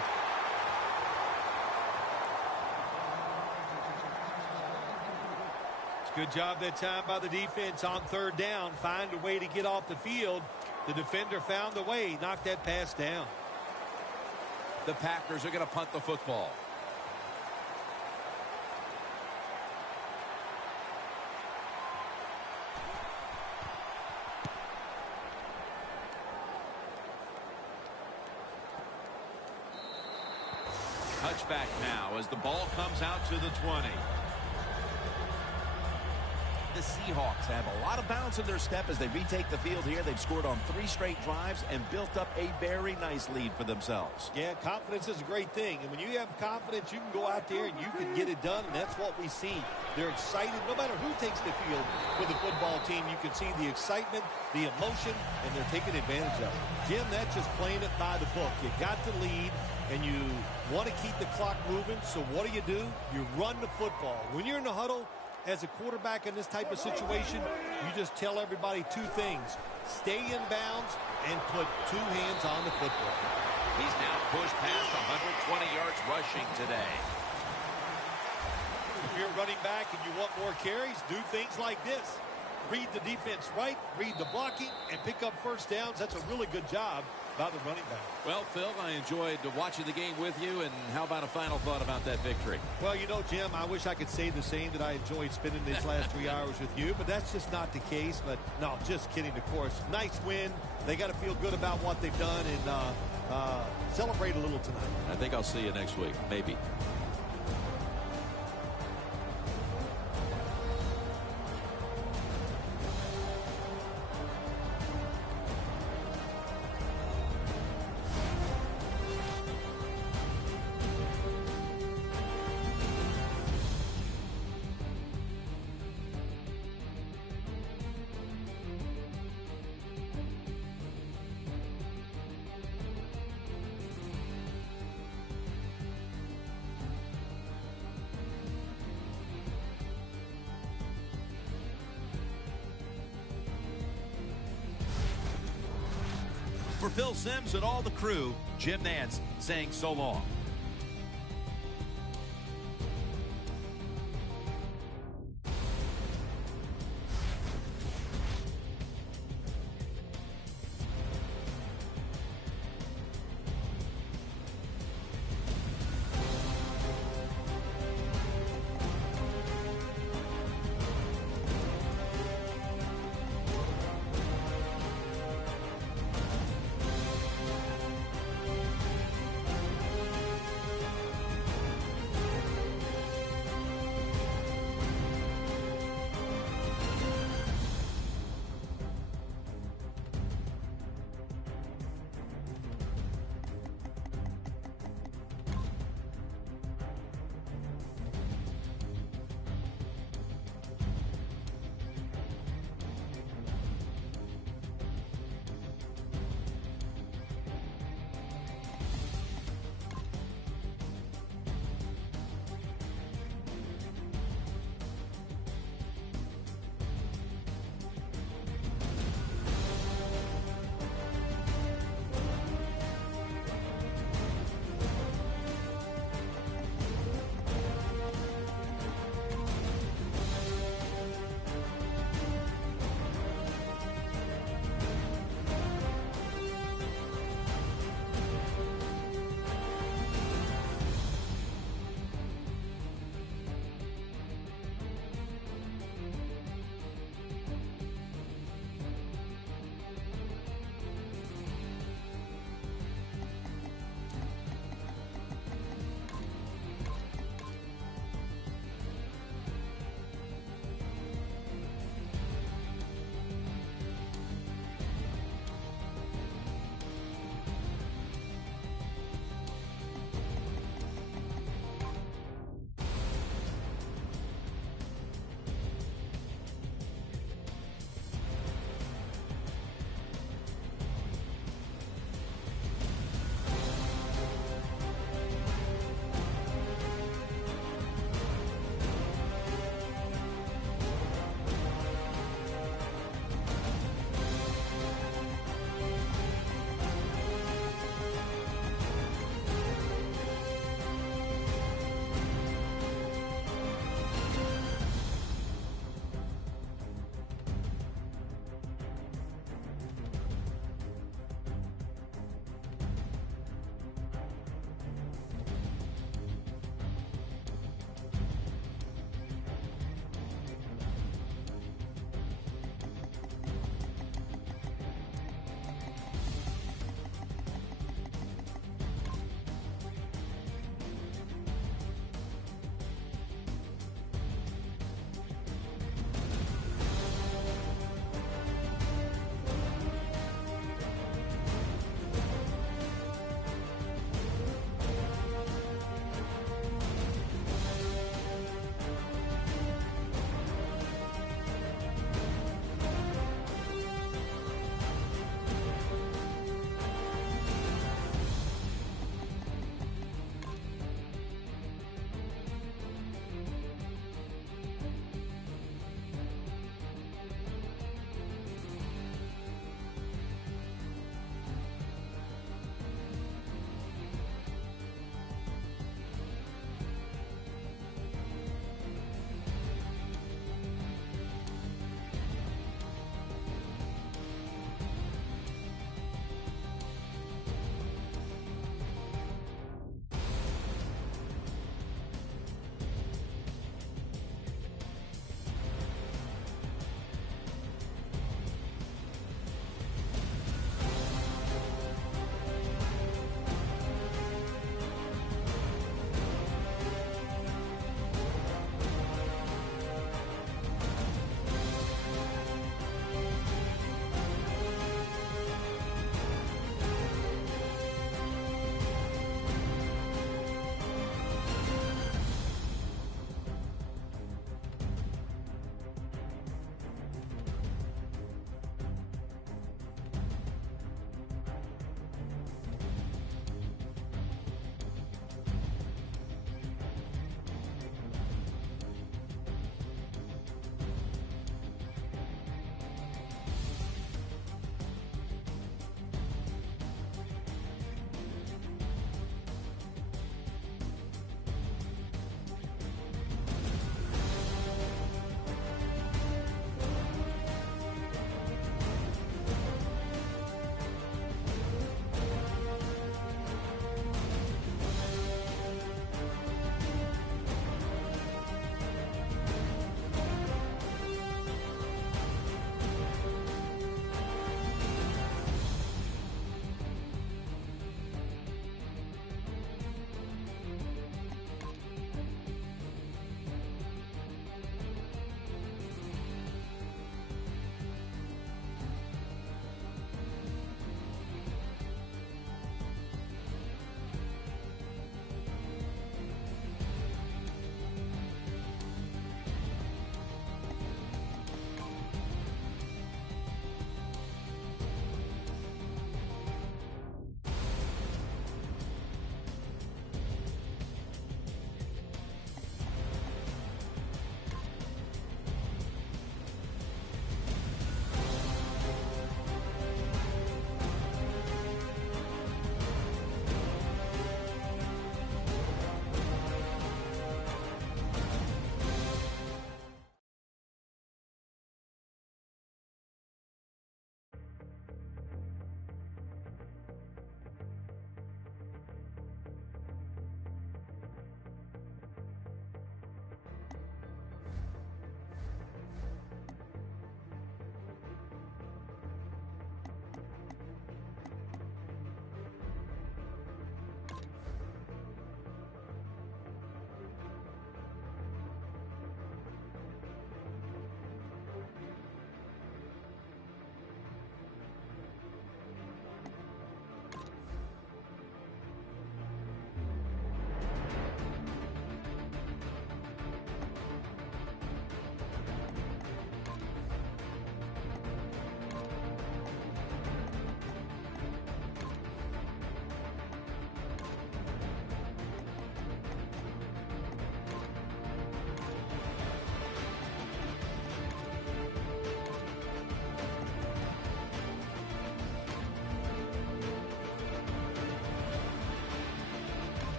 Good job that time by the defense on third down. Find a way to get off the field. The defender found the way. Knocked that pass down. The Packers are going to punt the football. Touchback now as the ball comes out to the 20. The Seahawks have a lot of bounce in their step as they retake the field here. They've scored on 3 straight drives and built up a very nice lead for themselves. Yeah, confidence is a great thing. And when you have confidence, you can go out there and you can get it done. And that's what we see. They're excited. No matter who takes the field for the football team, you can see the excitement, the emotion, and they're taking advantage of it. Jim, that's just playing it by the book. You got to lead, and you want to keep the clock moving. So what do? You run the football. When you're in the huddle, as a quarterback in this type of situation, you just tell everybody 2 things. Stay in bounds and put 2 hands on the football. He's now pushed past 120 yards rushing today. If you're running back and you want more carries, do things like this. Read the defense right, read the blocking, and pick up first downs. That's a really good job by the running back. Well, Phil, I enjoyed watching the game with you, and how about a final thought about that victory? Well, you know, Jim, I wish I could say the same, that I enjoyed spending these last 3 hours with you, but that's just not the case. But no, just kidding, of course. Nice win. They got to feel good about what they've done and celebrate a little tonight. I think I'll see you next week, maybe. For Phil Simms and all the crew, Jim Nantz saying so long.